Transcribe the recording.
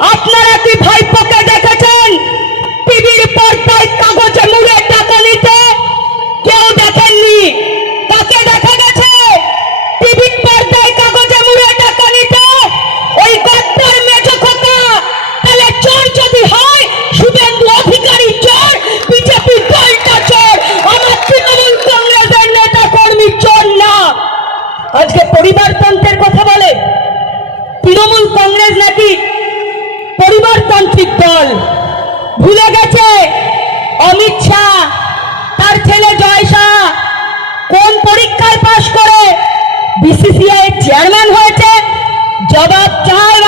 আপনারা কি ভাইপোকে দেখেছেন টিভির পর্দায় কাগজে মুড়ে টাকা নিতে? কেউ দেখেননি। তাকে দেখা গেছে টিভির পর্দায় কাগজে মুড়ে টাকা নিতে? ওই গদ্দার মেজো খোকা। তাহলে চোর যদি হয় শুভেন্দু অধিকারী চোর, বিজেপি দলটা চোর, আমার তৃণমূল কংগ্রেসের নেতা কর্মী চোর না। আজকে পরিবারতন্ত্রের কথা বলে। তৃণমূল কংগ্রেস নাকি পরিবারতান্ত্রিক দল। ভুলে গেছে অমিত শাহ তার ছেলে জয় শাহ কোন পরীক্ষায় পাশ করে বিসিসিআই চেয়ারম্যান হয়েছে। জবাব চায়